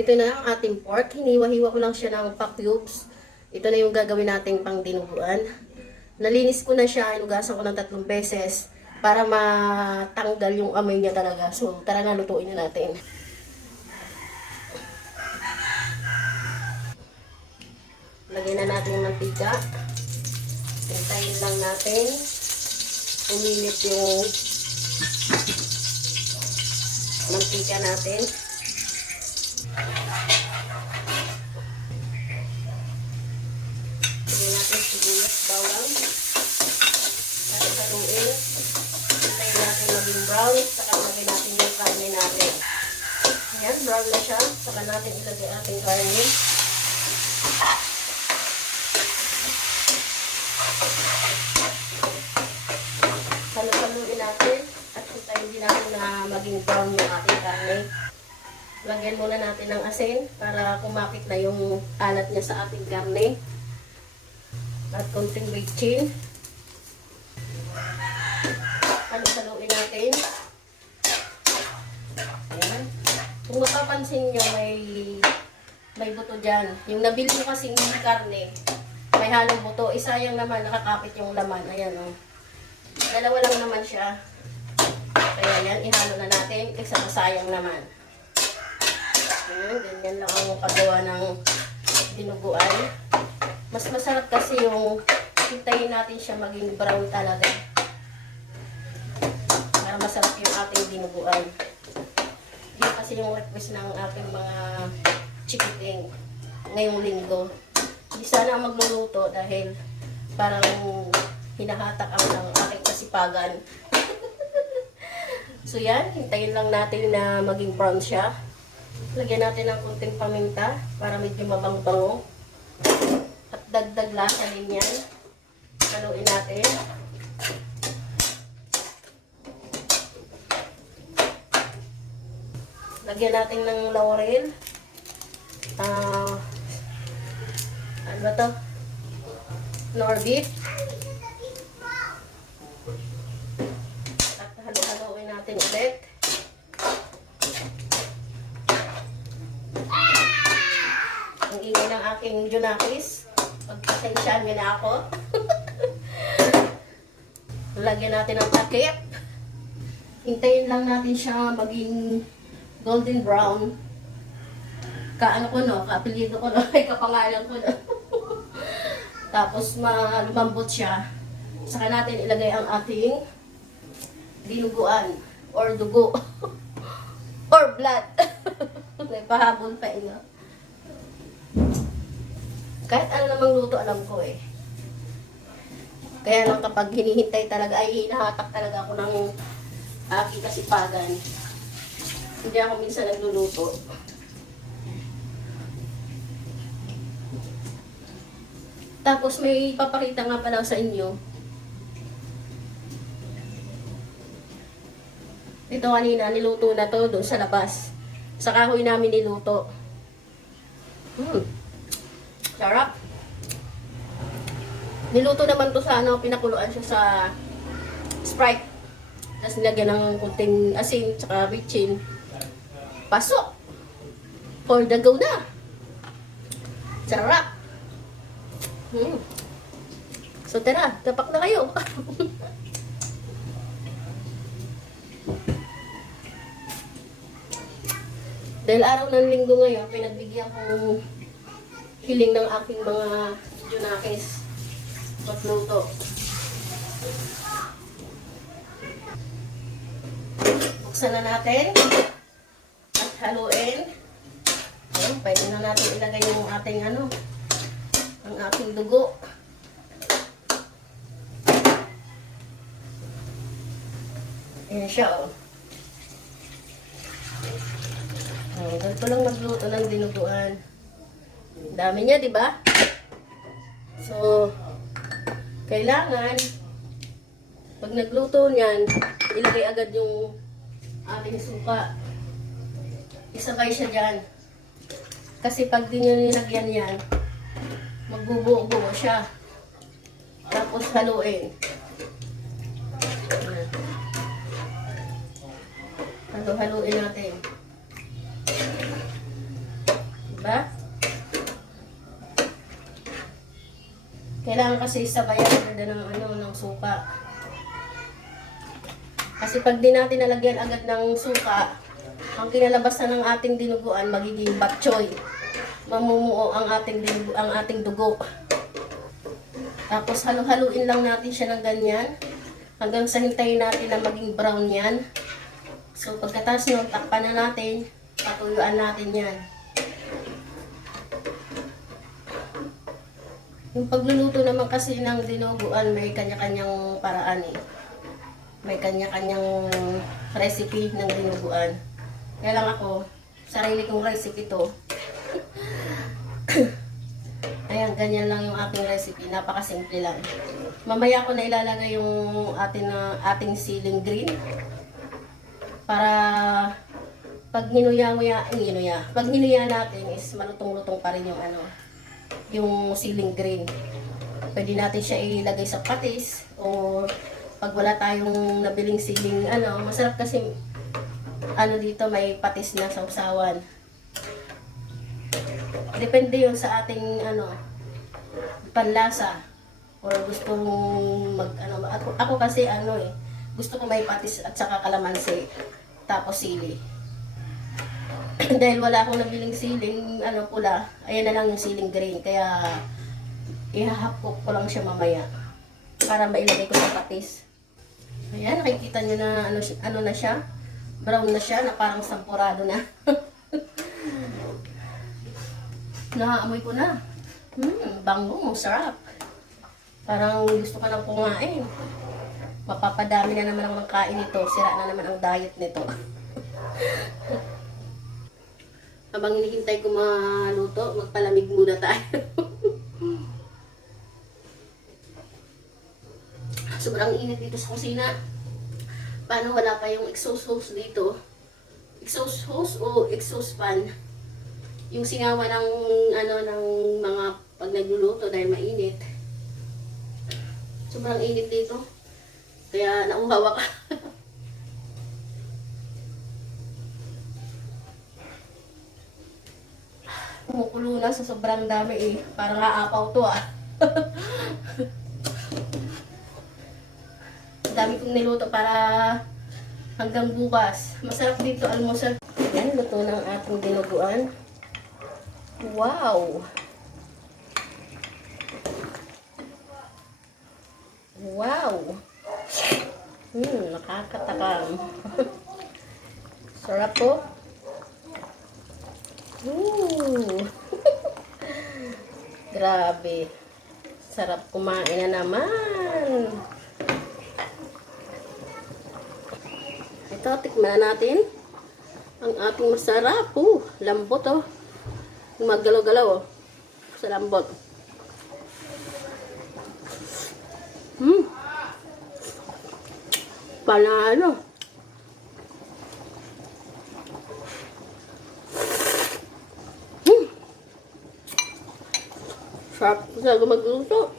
Ito na ang ating pork. Hiniwa-hiwa ko lang siya ng pa-cubes. Ito na yung gagawin nating pang dinuguan. Nalinis ko na siya. Inugasan ko ng 3 beses para matanggal yung amoy niya talaga. So, tara na, lutuin na natin. Lagyan na natin yung mantika. Hintayin lang natin. Uminit yung mantika natin. Lagyan natin sibuyas, bawang. Haluin. Hintayin natin maging brown. Saka lagyan natin yung karne natin. Ayan, brown na siya. Saka natin ilagay ating karne. Haluin natin at hintayin din natin na maging brown yung ating karne. Lagyan muna natin ng asin para kumapit na yung alat niya sa ating karne. At konting bitchin. Haluin natin. Ayan. Kung mapapansin nyo, may buto dyan. Yung nabili ko kasing karne, may halong buto. Isayang naman, nakakapit yung laman. Ayan o. Dalawa lang naman siya. Kaya yan, ihalo na natin. Kasi masayang naman. Ayan, ganyan lang ang paggawa ng dinuguan. Mas masarap kasi yung hintayin natin siya maging brown talaga. Para masarap yung ating dinuguan. Yun kasi yung request ng ating mga chikiting ngayong linggo. Hindi sana magluluto dahil parang hinahatak ang ng aking kasipagan. So yan, hintayin lang natin na maging brown siya. Lagyan natin ng kunting paminta para medyo mabang-bango. At dagdag lasa din yan. Haluin natin. Lagyan natin ng laurel. Ano ba to? Nor beef. At haluin natin ulit. Ang ingay ng aking junakis. Pagpasensyahan mo na ako. Lagyan natin ng takip. Hintayin lang natin siya maging golden brown. Kaano ko no, kaapelyido ko no, ay kapangalan ko no. Tapos lumambot siya. Saka natin ilagay ang ating dinuguan or dugo or blood. May pahabol pa ino. Kahit ano namang luto alam ko eh. Kaya lang kapag hinihintay talaga ay hinahatak talaga ako ng aking kasipagan. Hindi ako minsan nagluluto. Tapos may papakita nga pala sa inyo. Ito kanina, niluto na to doon sa labas. Sa kahoy namin niluto. Sarap. Niluto naman to sa ano, pinakuluan siya sa Sprite. Tapos nilagyan ng kunting asin, tsaka bitchin. Pasok! For the go na! Sarap! So tara, tapak na kayo. Dahil araw ng linggo ngayon, pinagbigyan kong hiling ng aking mga junakis magluto. Buksan na natin at haluin. Ayun, pwede na natin ilagay yung ating ano, ang aking dugo. Ayan siya, oh. Ganito lang magluto ng dinuguan. Dami niya, di ba? So, kailangan, pag nagluto niyan, ilagay agad yung ating suka. Isabay siya dyan. Kasi pag di nyo nilagyan yan, magbubuo-buo siya. Tapos haluin. Haluin natin. Kailangan kasi sabayan agad ng ng suka. Kasi pag di natin nalagyan agad ng suka, ang kinalabasan ng ating dinuguan magiging batchoy. Mamumuo ang ating dugo. Tapos halu-haluin lang natin siya ng ganyan hanggang sa hintayin natin na maging brown yan. So pagkatapos nun, takpan na natin, patuyuan natin yan. Yung pagluluto naman kasi ng dinuguan, may kanya-kanyang paraan eh. May kanya-kanyang recipe ng dinuguan. Kaya lang ako, sarili kong recipe to. Ayan, ganyan lang yung aking recipe. Napakasimple lang. Mamaya ko na ilalagay yung ating ceiling green. Para pag pag hinuya natin is malutong-lutong pa rin yung ceiling green. Pwede natin siya ilagay sa patis o pag wala tayong nabiling ceiling masarap kasi dito may patis na sausawan. Depende yun sa ating panlasa or gusto mong ako kasi gusto ko may patis at saka kalamansi tapos sili. Dahil wala akong nabiling siling pula, ayan na lang yung siling green. Kaya ihahapok ko lang siya mamaya para mailagay ko sa patis. Ayan, nakikita nyo na na siya, brown na siya, na parang sampurado na. Naamoy ko na. Bango, sarap. Parang gusto ka nang kumain. Mapapadami na naman ang mangkain nito. Sira na naman ang diet nito. Habang hinihintay ko maluto, magpalamig muna tayo. Sobrang init dito sa kusina. Paano wala pa yung exhaust hose dito? Exhaust hose o exhaust fan? Yung singawa ng ng mga pag nagluluto dahil mainit. Sobrang init dito. Kaya nauhawa ka. Kumukulo na sa sobrang dami eh. Parang aapaw to ah. Dami kong niluto para hanggang bukas. Masarap dito almusal. Yan, luto ng ating dinuguan. Wow! Wow! Nakakatakam. Sarap po. Grabe. Sarap kumain na naman. Ito, tikman na natin ang ating masarap. Lambot oh. Magalaw-galaw oh. Sa lambot. Panalo. Sarap sa magluto.